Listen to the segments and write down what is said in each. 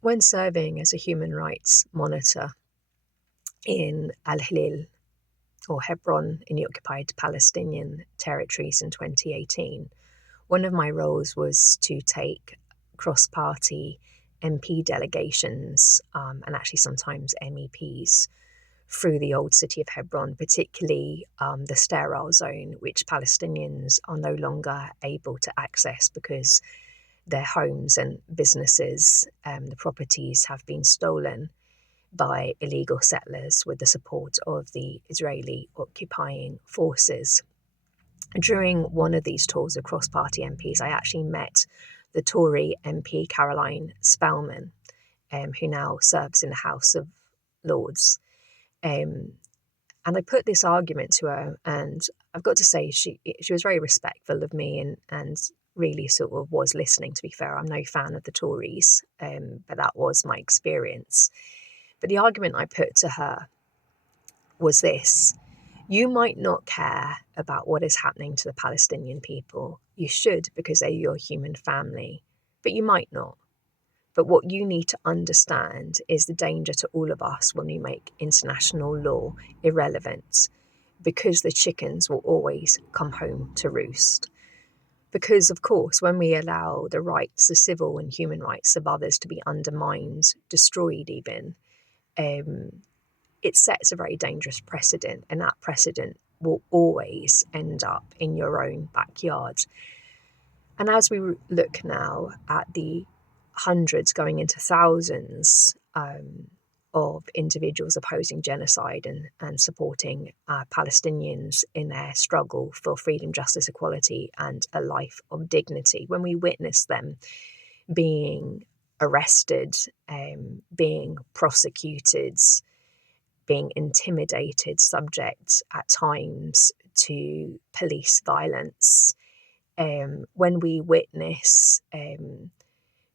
When serving as a human rights monitor in Al-Hilal, or Hebron, in the occupied Palestinian territories in 2018, one of my roles was to take cross-party MP delegations, and actually sometimes MEPs, through the old city of Hebron, particularly the sterile zone, which Palestinians are no longer able to access because their homes and businesses, the properties, have been stolen by illegal settlers with the support of the Israeli occupying forces. During one of these tours of cross-party MPs, I actually met the Tory MP Caroline Spellman, who now serves in the House of Lords. Um, and I put this argument to her, and I've got to say she was very respectful of me and really sort of was listening. To be fair, I'm no fan of the Tories, but that was my experience. But the argument I put to her was this: you might not care about what is happening to the Palestinian people. You should, because they're your human family, but you might not. But what you need to understand is the danger to all of us when we make international law irrelevant, because the chickens will always come home to roost. Because, of course, when we allow the rights, the civil and human rights of others to be undermined, destroyed even, it sets a very dangerous precedent, and that precedent will always end up in your own backyard. And as we look now at the hundreds going into thousands of individuals opposing genocide and supporting Palestinians in their struggle for freedom, justice, equality, and a life of dignity, when we witness them being arrested, being prosecuted, being intimidated, subject at times to police violence, when we witness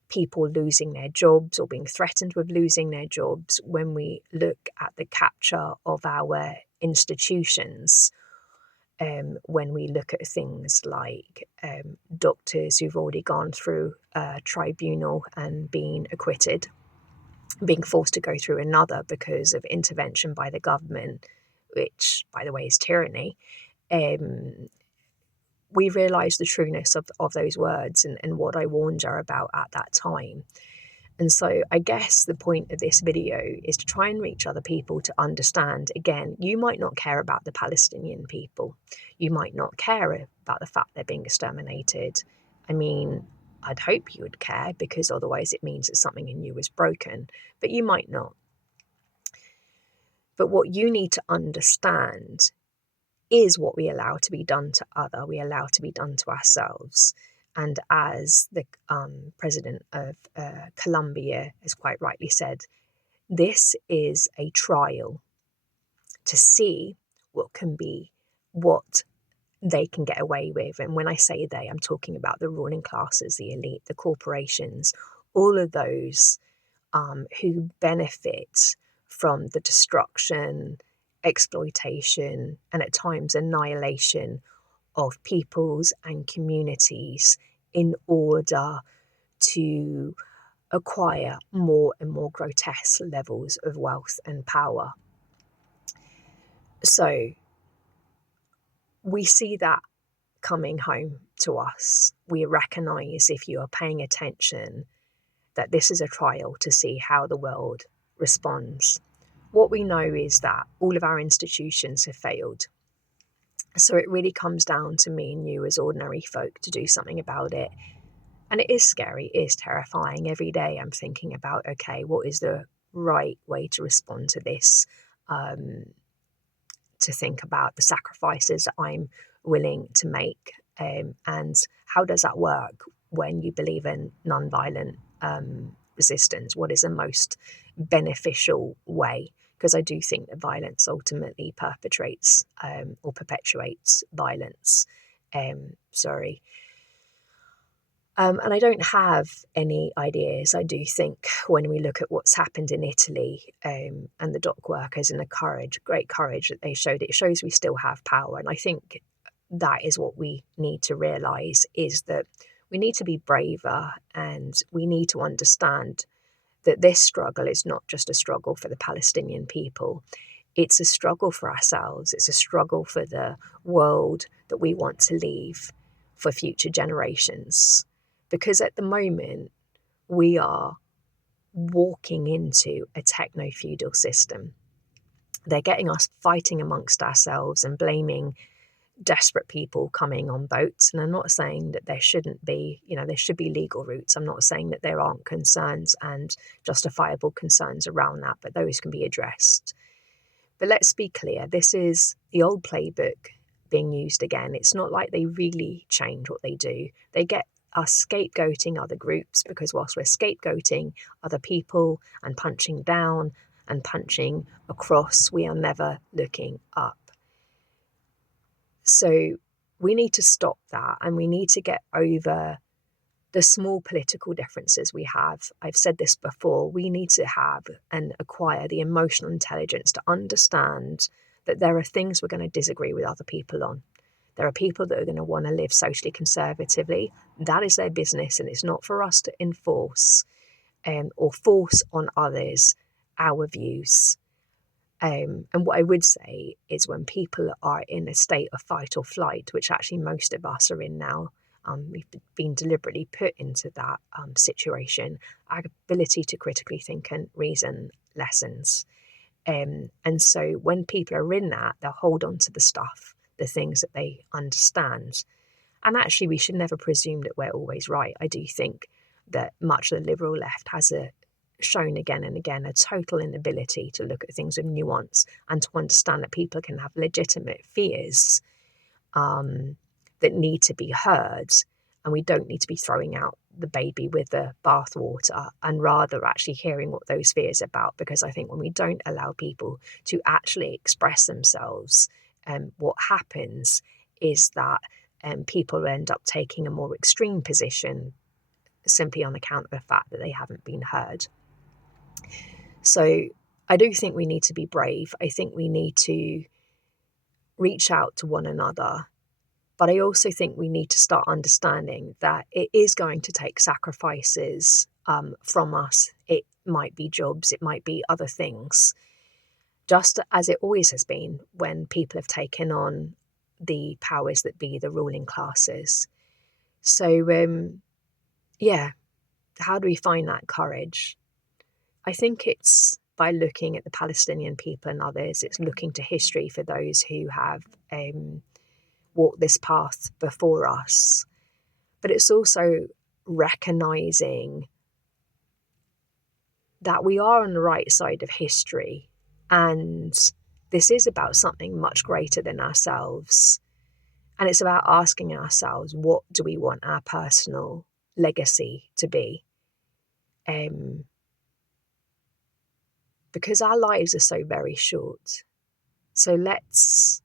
people losing their jobs or being threatened with losing their jobs, when we look at the capture of our institutions, when we look at things like doctors who've already gone through a tribunal and been acquitted, being forced to go through another because of intervention by the government, which, by the way, is tyranny, we realise the trueness of those words and what I warned her about at that time. And so I guess the point of this video is to try and reach other people to understand, again, you might not care about the Palestinian people. You might not care about the fact they're being exterminated. I mean, I'd hope you would care, because otherwise it means that something in you is broken, but you might not. But what you need to understand is what we allow to be done to other, we allow to be done to ourselves. And as the president of Colombia has quite rightly said, this is a trial to see what they can get away with. And when I say they, I'm talking about the ruling classes, the elite, the corporations, all of those who benefit from the destruction, exploitation, and at times annihilation of peoples and communities in order to acquire more and more grotesque levels of wealth and power. So we see that coming home to us. We recognise, if you are paying attention, that this is a trial to see how the world responds. What we know is that all of our institutions have failed. So it really comes down to me and you as ordinary folk to do something about it. And it is scary, it is terrifying. Every day I'm thinking about, okay, what is the right way to respond to this? To think about the sacrifices that I'm willing to make, and how does that work when you believe in nonviolent resistance? What is the most beneficial way? Because I do think that violence ultimately perpetrates or perpetuates violence. And I don't have any ideas. I do think when we look at what's happened in Italy, and the dock workers and the great courage that they showed, it shows we still have power. And I think that is what we need to realise, is that we need to be braver, and we need to understand that this struggle is not just a struggle for the Palestinian people. It's a struggle for ourselves. It's a struggle for the world that we want to leave for future generations. Because at the moment, we are walking into a techno-feudal system. They're getting us fighting amongst ourselves and blaming desperate people coming on boats. And I'm not saying that there shouldn't be, there should be legal routes. I'm not saying that there aren't concerns and justifiable concerns around that, but those can be addressed. But let's be clear, this is the old playbook being used again. It's not like they really change what they do. They get us scapegoating other groups, because whilst we're scapegoating other people and punching down and punching across, we are never looking up. So we need to stop that, and we need to get over the small political differences we have. I've said this before, we need to have and acquire the emotional intelligence to understand that there are things we're going to disagree with other people on. There are people that are going to want to live socially conservatively. That is their business, and it's not for us to enforce or force on others our views. And what I would say is, when people are in a state of fight or flight, which actually most of us are in now, we've been deliberately put into that situation, our ability to critically think and reason lessens. And so when people are in that, they'll hold on to the stuff, the things that they understand. And actually, we should never presume that we're always right. I do think that much of the liberal left has shown again and again a total inability to look at things with nuance and to understand that people can have legitimate fears that need to be heard, and we don't need to be throwing out the baby with the bathwater, and rather actually hearing what those fears are about. Because I think when we don't allow people to actually express themselves, what happens is that people end up taking a more extreme position simply on account of the fact that they haven't been heard. So I do think we need to be brave. I think we need to reach out to one another. But I also think we need to start understanding that it is going to take sacrifices from us. It might be jobs, it might be other things, just as it always has been when people have taken on the powers that be, the ruling classes. So, how do we find that courage? I think it's by looking at the Palestinian people and others. It's looking to history for those who have walked this path before us. But it's also recognizing that we are on the right side of history, and this is about something much greater than ourselves. And it's about asking ourselves, what do we want our personal legacy to be? Because our lives are so very short. So let's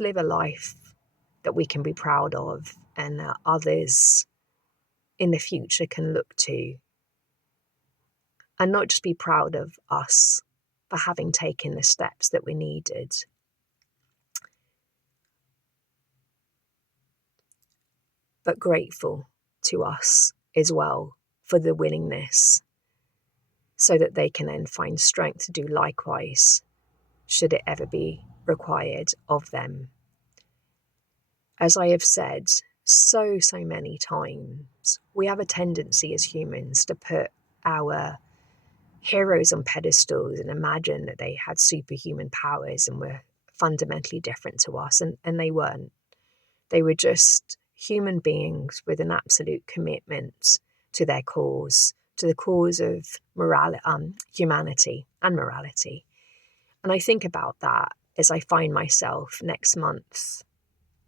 live a life that we can be proud of, and that others in the future can look to, and not just be proud of us for having taken the steps that we needed, but grateful to us as well for the willingness, so that they can then find strength to do likewise, should it ever be required of them. As I have said so many times, we have a tendency as humans to put our heroes on pedestals and imagine that they had superhuman powers and were fundamentally different to us, and they weren't. They were just human beings with an absolute commitment to their cause, to the cause of humanity and morality. And I think about that as I find myself next month,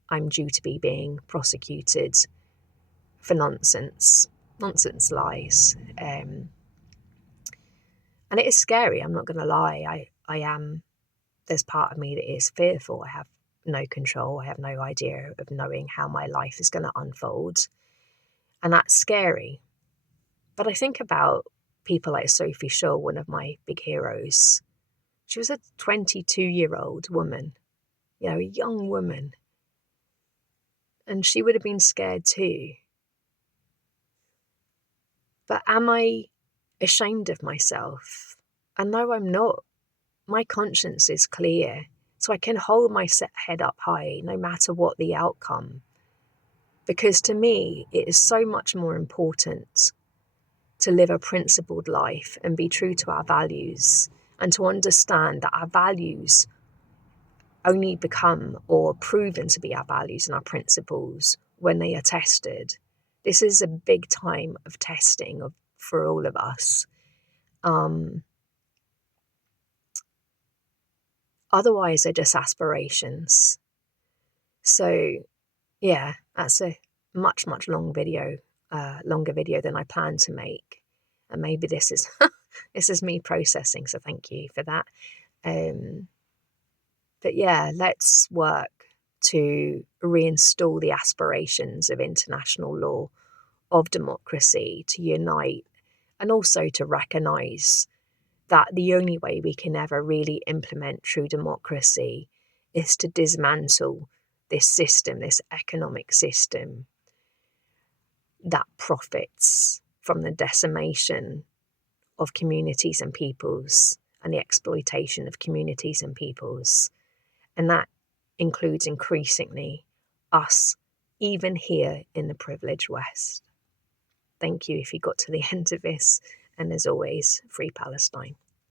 I'm due to be being prosecuted for nonsense lies. And it is scary, I'm not going to lie. I am, there's part of me that is fearful. I have no control. I have no idea of knowing how my life is going to unfold. And that's scary. But I think about people like Sophie Scholl, one of my big heroes. She was a 22-year-old woman, a young woman. And she would have been scared too. But am I ashamed of myself. And no, I'm not. My conscience is clear, so I can hold my head up high no matter what the outcome. Because to me, it is so much more important to live a principled life and be true to our values, and to understand that our values only become or proven to be our values and our principles when they are tested. This is a big time of testing for all of us. Otherwise, they're just aspirations. So, yeah, that's a much, much longer video than I planned to make. And maybe this is this is me processing, so thank you for that. But yeah, let's work to reinstall the aspirations of international law, of democracy, to unite, and also to recognise that the only way we can ever really implement true democracy is to dismantle this system, this economic system that profits from the decimation of communities and peoples and the exploitation of communities and peoples. And that includes increasingly us, even here in the privileged West. Thank you if you got to the end of this. And as always, free Palestine.